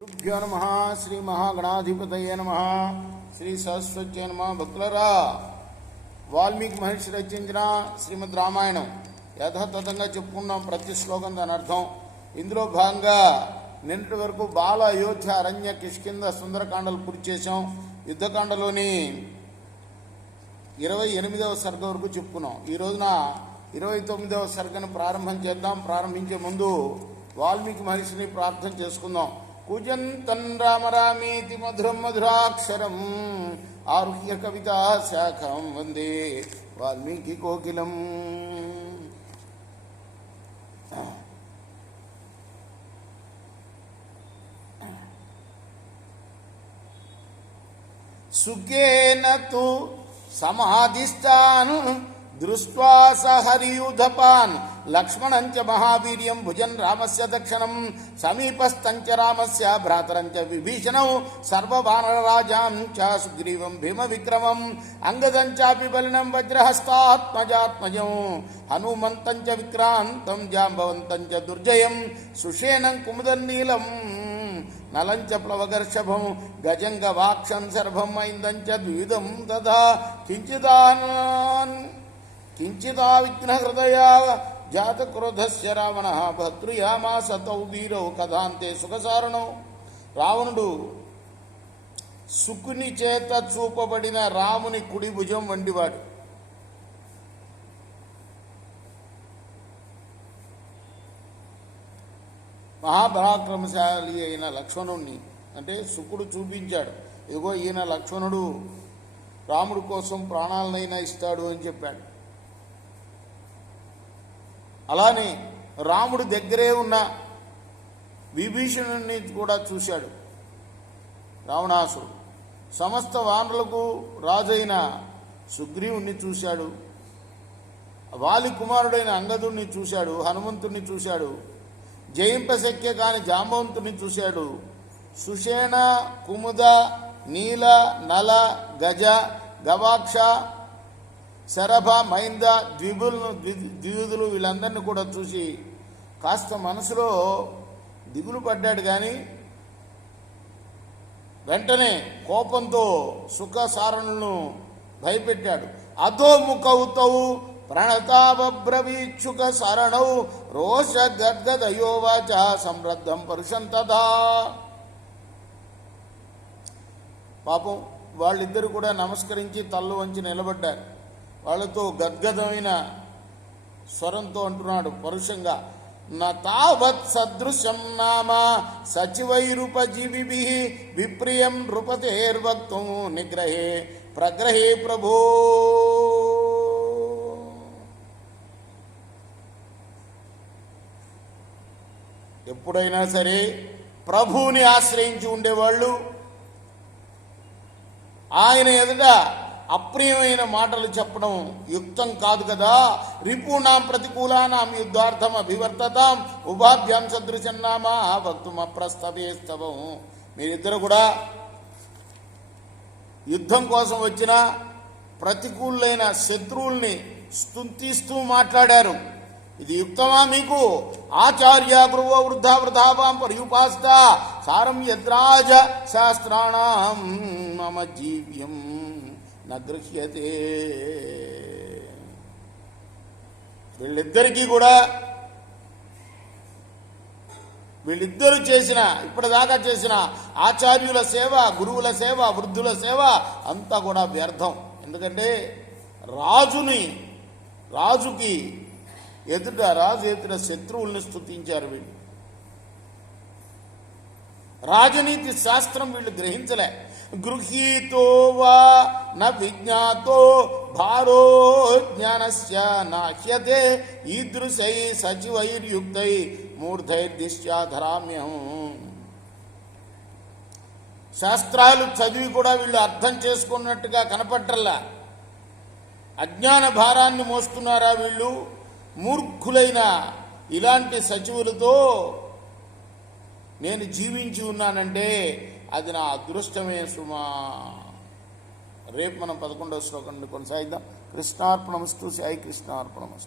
గురుభ్యో నమః. శ్రీ మహాగణాధిపతయే నమః. శ్రీ సరస్వత్యే నమః. భక్తులరా, వాల్మీకి మహర్షి రచించిన శ్రీమద్ రామాయణం యథాతథంగా చెప్పుకున్నాం. ప్రతి శ్లోకం దాని అర్థం. ఇందులో భాగంగా నిన్నటి వరకు బాల, అయోధ్య, అరణ్య, కిష్కింద, సుందరకాండలు పూర్తి చేశాం. యుద్ధకాండలోని 28వ సర్గ వరకు చెప్పుకున్నాం. ఈ రోజున 29వ సర్గను ప్రారంభం చేద్దాం. ప్రారంభించే ముందు వాల్మీకి మహర్షిని ప్రార్థన చేసుకుందాం. కూజంతం రామ రామేతి మధురం మధురాక్షరం ఆరుహ్య కవితా శాఖం వందే వాల్మీకి కోకిలం. సుఖేన తు సమాధిస్థాన్ దృష్ట్వా సహరియుధపాన్ లక్ష్మణంచ మహావీర్యం భుజన్ రామస్య దక్షిణం సమీపస్థంచ రామస్య భ్రాతరంచ విభీషణం సర్వవానరరాజాం చ సుగ్రీవం భీమ విక్రమం అంగదంచాపి బలినం వజ్రహస్తాత్మజాత్మజం హనుమంతం చ విక్రాంతం జాంబవంతం చ దుర్జయం సుషేణం కుముదన్నీలం నలంచ ప్లవగర్షభం గజంగవాక్షం సర్వం ఐందంచ ద్విధం తథా కించిదా విఘ్నహృదయ జాతక్రోధస్య రావణ భద్రుయామాస తౌ వీరౌ కథాంతే సుఖసారణౌ. రావణుడు శుకుని చేత చూపబడిన రాముని కుడి భుజం వంటివాడు. మహాపరాక్రమశాలి అయిన లక్ష్మణుణ్ణి అంటే శుకుడు చూపించాడు. ఇదిగో ఈయన లక్ష్మణుడు రాముడి కోసం ప్రాణాలనైనా ఇస్తాడు అని చెప్పాడు. అలానే రాముడి దగ్గరే ఉన్న విభీషణుని కూడా చూశాడు రావణాసుడు. సమస్త వానరులకు రాజైన సుగ్రీవుణ్ణి చూశాడు. వాలి కుమారుడైన అంగదుణ్ణి చూశాడు. హనుమంతుణ్ణి చూశాడు. జయింపశక్య కాని జాంబవంతుని చూశాడు. సుషేణ, కుముద, నీల, నల, గజ, గవాక్ష, శరభ, మైంద, ద్విధులు వీళ్ళందరినీ కూడా చూసి కాస్త మనసులో దిగులు పడ్డాడు. కానీ వెంటనే కోపంతో సుఖసారణులను భయపెట్టాడు. అధోముఖౌతౌ ప్రణతాబ్రవీక్షుక శరణౌ రోష గద్గదయోవాచ సంరద్ధం పరుషం తదా. పాపం వాళ్ళిద్దరు కూడా నమస్కరించి తల్లు వంచి నిలబడ్డారు. వాళ్ళతో గద్గదమైన స్వరంతో అంటున్నాడు పరుషంగా, నావత్ సదృశం నామ సచివైరుపజీవిభిః విప్రియం నృపతేర్వక్తుం నిగ్రహే ప్రగ్రహే ప్రభో. ఎప్పుడైనా సరే ప్రభువుని ఆశ్రయించి ఉండేవాళ్ళు ఆయన ఎదుట అప్రియమైన మాటలు చెప్పడం యుక్తం కాదు కదా. రిపూణాం ప్రతికూలానాం యుద్ధార్థం అభివర్తతాం ఉభాభ్యాం సదృశన్నామా వక్తుమ ప్రస్తవేస్తవం. మీరిద్దరు కూడా యుద్ధం కోసం వచ్చిన ప్రతికూలైన శత్రువుల్ని స్తుతిస్తూ మాట్లాడారు. ఇది యుక్తమా మీకు? ఆచార్య గురువ వృద్ధా వృధావాం పర్యుపాస్త సారం యద్రాజ శాస్త్రాణం మమ జీవ్యం నగృహ్యతే. వీళ్ళిద్దరూ చేసిన ఇప్పటిదాకా చేసిన ఆచార్యుల సేవ, గురువుల సేవ, వృద్ధుల సేవ అంతా కూడా వ్యర్థం. ఎందుకంటే రాజుకి రాజు ఎదుట శత్రువుల్ని స్తుతించారు. వీళ్ళు రాజనీతి శాస్త్రం వీళ్ళు గ్రహించలే. గృహీతో వా న విజ్ఞాతో భారో జ్ఞానస్య నాహ్యతే ఈదృశై సచివైర్యుక్తై మూర్ధైర్దిశ్యాధరామ్యం. శాస్త్రాలు చదివి కూడా వీళ్ళు అర్థం చేసుకున్నట్టుగా కనపడ్డల్లా. అజ్ఞాన భారాన్ని మోస్తున్నారా వీళ్ళు? మూర్ఖులైన ఇలాంటి సచివులతో నేను జీవించి ఉన్నానంటే అది నా అదృష్టమే సుమా. రేపు మనం 11వ శ్లోకం కొనసాగిద్దాం. కృష్ణార్పణమస్తు. సాయి కృష్ణార్పణమస్తు.